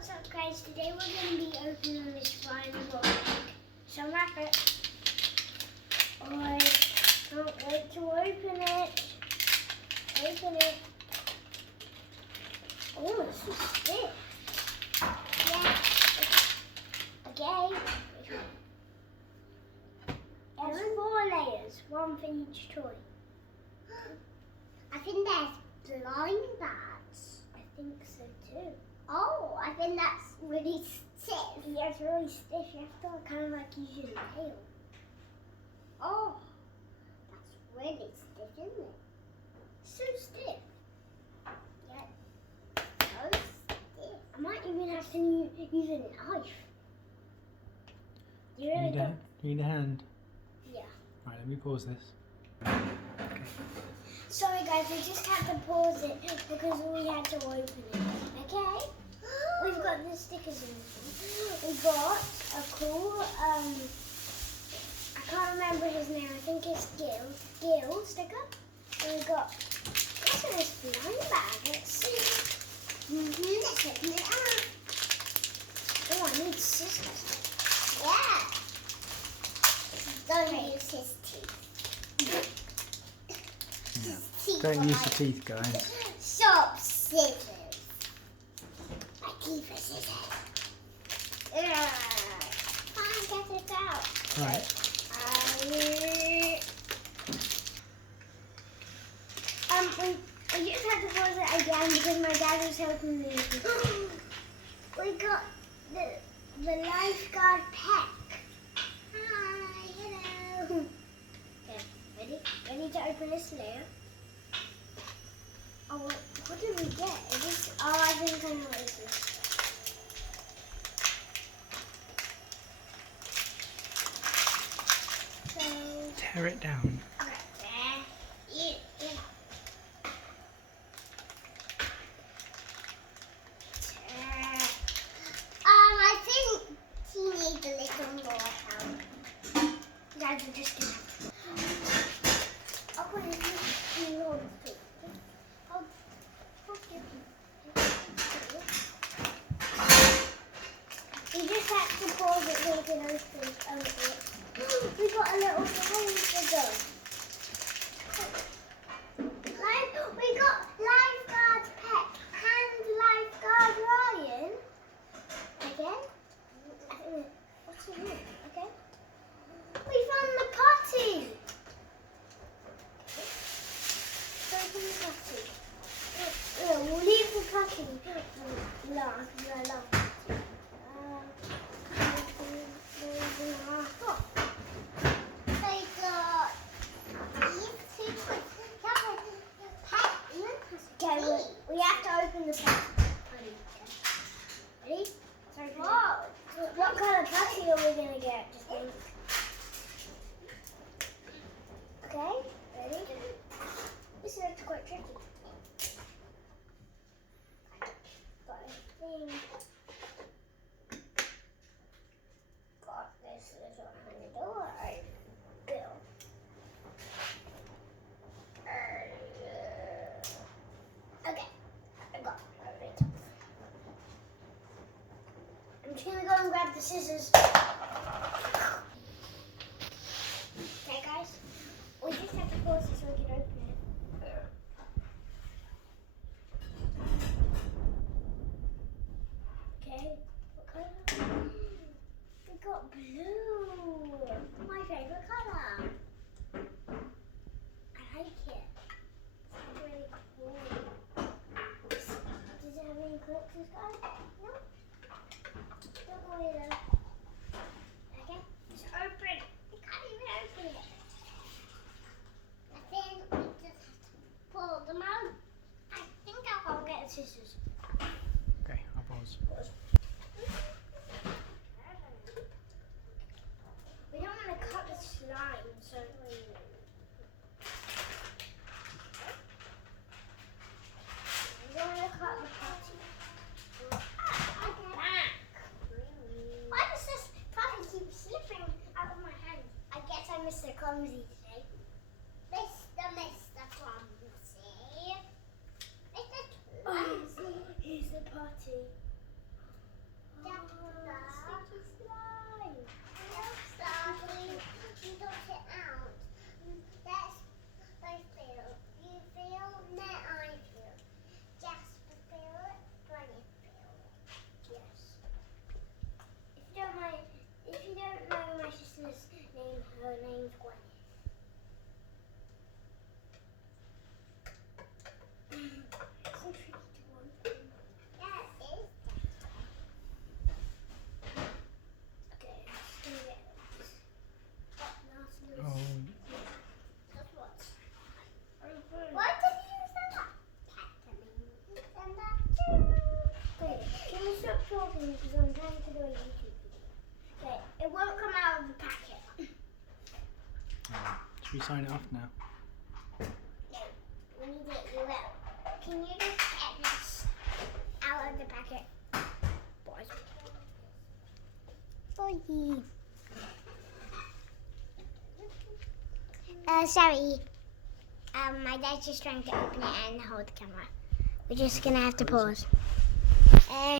What's up guys, today we're going to be opening this slime ball egg. So wrap it. I can't wait to open it. Open it. Oh, it's so stiff. Yeah. Okay. There's 4 layers, one for each toy. I think there's blind bats. I think so too. Oh, I think that's really stiff. Yeah, it's really stiff. You have to kind of like use your nail. Oh, that's really stiff, isn't it? So stiff. Yeah, so stiff. I might even have to use a knife. You really don't. You need a hand? Yeah. Right, let me pause this. Sorry guys, we just had to pause it because we had to open it. Okay? We've got the stickers in it. We got a cool, I can't remember his name, I think it's Gil sticker. And we got, what's in this blind bag? Let's see. Let's open it up. Oh, I need scissors. Yeah. Don't use his teeth. No. Teeth Don't are use like your teeth, guys. sharp scissors. My teeth are scissors. Fine, get it out. Right. We just had to pause it again because my dad was helping me. We got the lifeguard pack. Hi, hello. Okay, ready to open this layer. Oh, what did we get? Is this? Oh, I think I know what it is. So. Tear it down. I think he needs a little more help. Guys, we're just gonna. I'll put it in your feet. You just have to pause it so you can open it. We got a little hole to go. We got lifeguard pet and lifeguard Ryan. Again? What's in it? Okay. We found the potty. Open the potty. We'll leave the potty last. We have to open the potty. Ready? Sorry. Whoa. What kind of potty are we going to get? Just think. Okay, ready? This is actually quite tricky. Got a thing. Got this little handle. Alright, Bill. Okay, I got it. I'm just gonna go and grab the scissors. Okay, guys. We just have to pause it so we can open it. Okay. What color? We got blue. My favorite color. I like it. It's really cool. Does it have any clips, guys? No? Don't worry though. Okay, just open. We can't even open it. I think we just have to pull them out. I think I'll go get the scissors. Okay, I'll pause. We don't want to cut the slime, so we don't want to cut the potty. Why does this puppy keep slipping out of my hand? I guess I'm Mr. Clumsy today. Mr. Clumsy. Mr. Clumsy. stop talking because I'm trying to do a YouTube video. Okay, it won't come out of the packet. Oh, should we sign it off now? No, we need it. You will. Can you just get this out of the packet? Boys. Boy. Sorry. My dad's just trying to open it and hold the camera. We're just gonna have to pause.